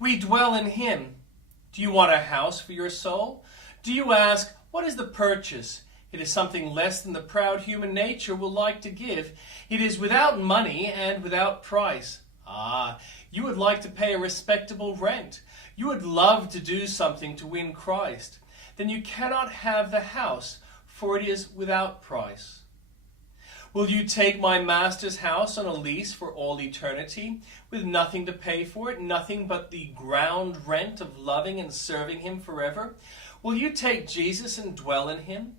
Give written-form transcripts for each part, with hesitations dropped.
We dwell in him. Do you want a house for your soul? Do you ask, what is the purchase? It is something less than the proud human nature will like to give. It is without money and without price. You would like to pay a respectable rent. You would love to do something to win Christ. Then you cannot have the house, for it is without price. Will you take my master's house on a lease for all eternity, with nothing to pay for it, nothing but the ground rent of loving and serving him forever? Will you take Jesus and dwell in him?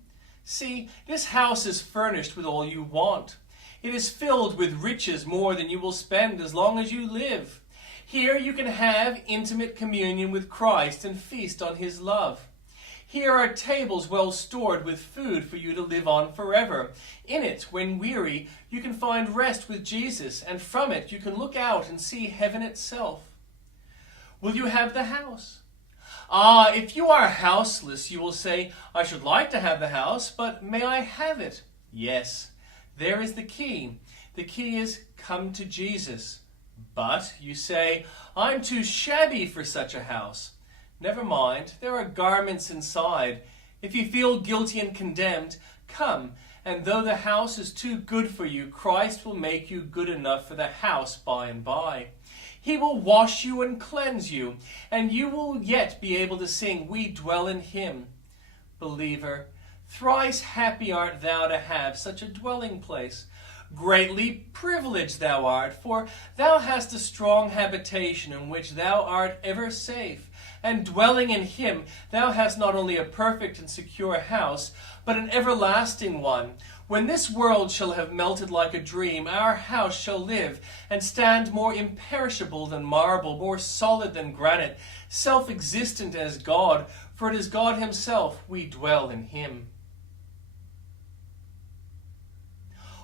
See, this house is furnished with all you want. It is filled with riches more than you will spend as long as you live. Here you can have intimate communion with Christ and feast on his love. Here are tables well stored with food for you to live on forever. In it, when weary, you can find rest with Jesus, and from it you can look out and see heaven itself. Will you have the house? If you are houseless, you will say, I should like to have the house, but may I have it? Yes, there is the key. The key is, come to Jesus. But, you say, I'm too shabby for such a house. Never mind, there are garments inside. If you feel guilty and condemned, come, and though the house is too good for you, Christ will make you good enough for the house by and by. He will wash you and cleanse you, and you will yet be able to sing, we dwell in him. Believer, thrice happy art thou to have such a dwelling place. Greatly privileged thou art, for thou hast a strong habitation in which thou art ever safe. And dwelling in him, thou hast not only a perfect and secure house, but an everlasting one. When this world shall have melted like a dream, our house shall live, and stand more imperishable than marble, more solid than granite, self-existent as God, for it is God himself, we dwell in him.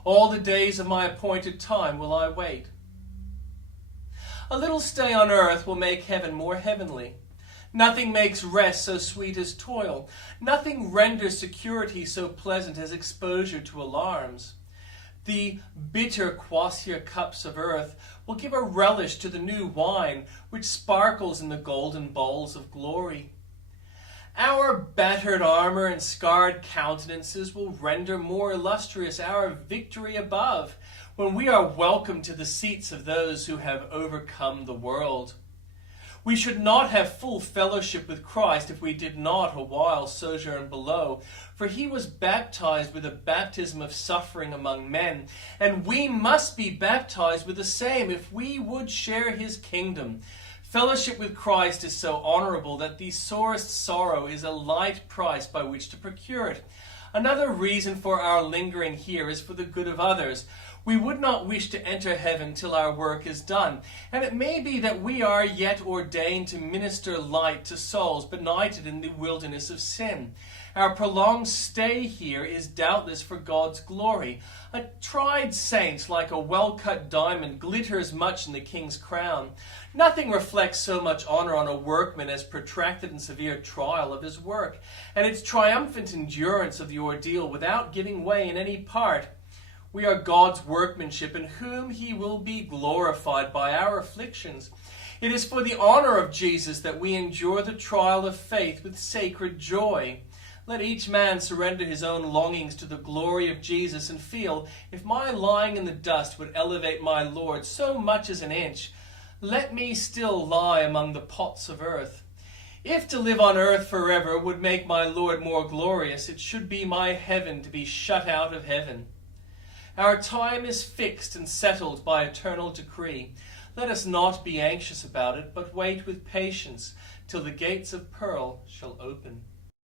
All the days of my appointed time will I wait. A little stay on earth will make heaven more heavenly. Nothing makes rest so sweet as toil. Nothing renders security so pleasant as exposure to alarms. The bitter quassier cups of earth will give a relish to the new wine which sparkles in the golden bowls of glory. Our battered armor and scarred countenances will render more illustrious our victory above, when we are welcomed to the seats of those who have overcome the world. We should not have full fellowship with Christ if we did not a while sojourn below, for he was baptized with a baptism of suffering among men, and we must be baptized with the same if we would share his kingdom. Fellowship with Christ is so honorable that the sorest sorrow is a light price by which to procure it. Another reason for our lingering here is for the good of others. We would not wish to enter heaven till our work is done, and it may be that we are yet ordained to minister light to souls benighted in the wilderness of sin. Our prolonged stay here is doubtless for God's glory. A tried saint, like a well-cut diamond, glitters much in the king's crown. Nothing reflects so much honor on a workman as protracted and severe trial of his work, and its triumphant endurance of the ordeal without giving way in any part. We are God's workmanship, in whom he will be glorified by our afflictions. It is for the honor of Jesus that we endure the trial of faith with sacred joy. Let each man surrender his own longings to the glory of Jesus and feel, if my lying in the dust would elevate my Lord so much as an inch, let me still lie among the pots of earth. If to live on earth forever would make my Lord more glorious, it should be my heaven to be shut out of heaven. Our time is fixed and settled by eternal decree. Let us not be anxious about it, but wait with patience till the gates of pearl shall open.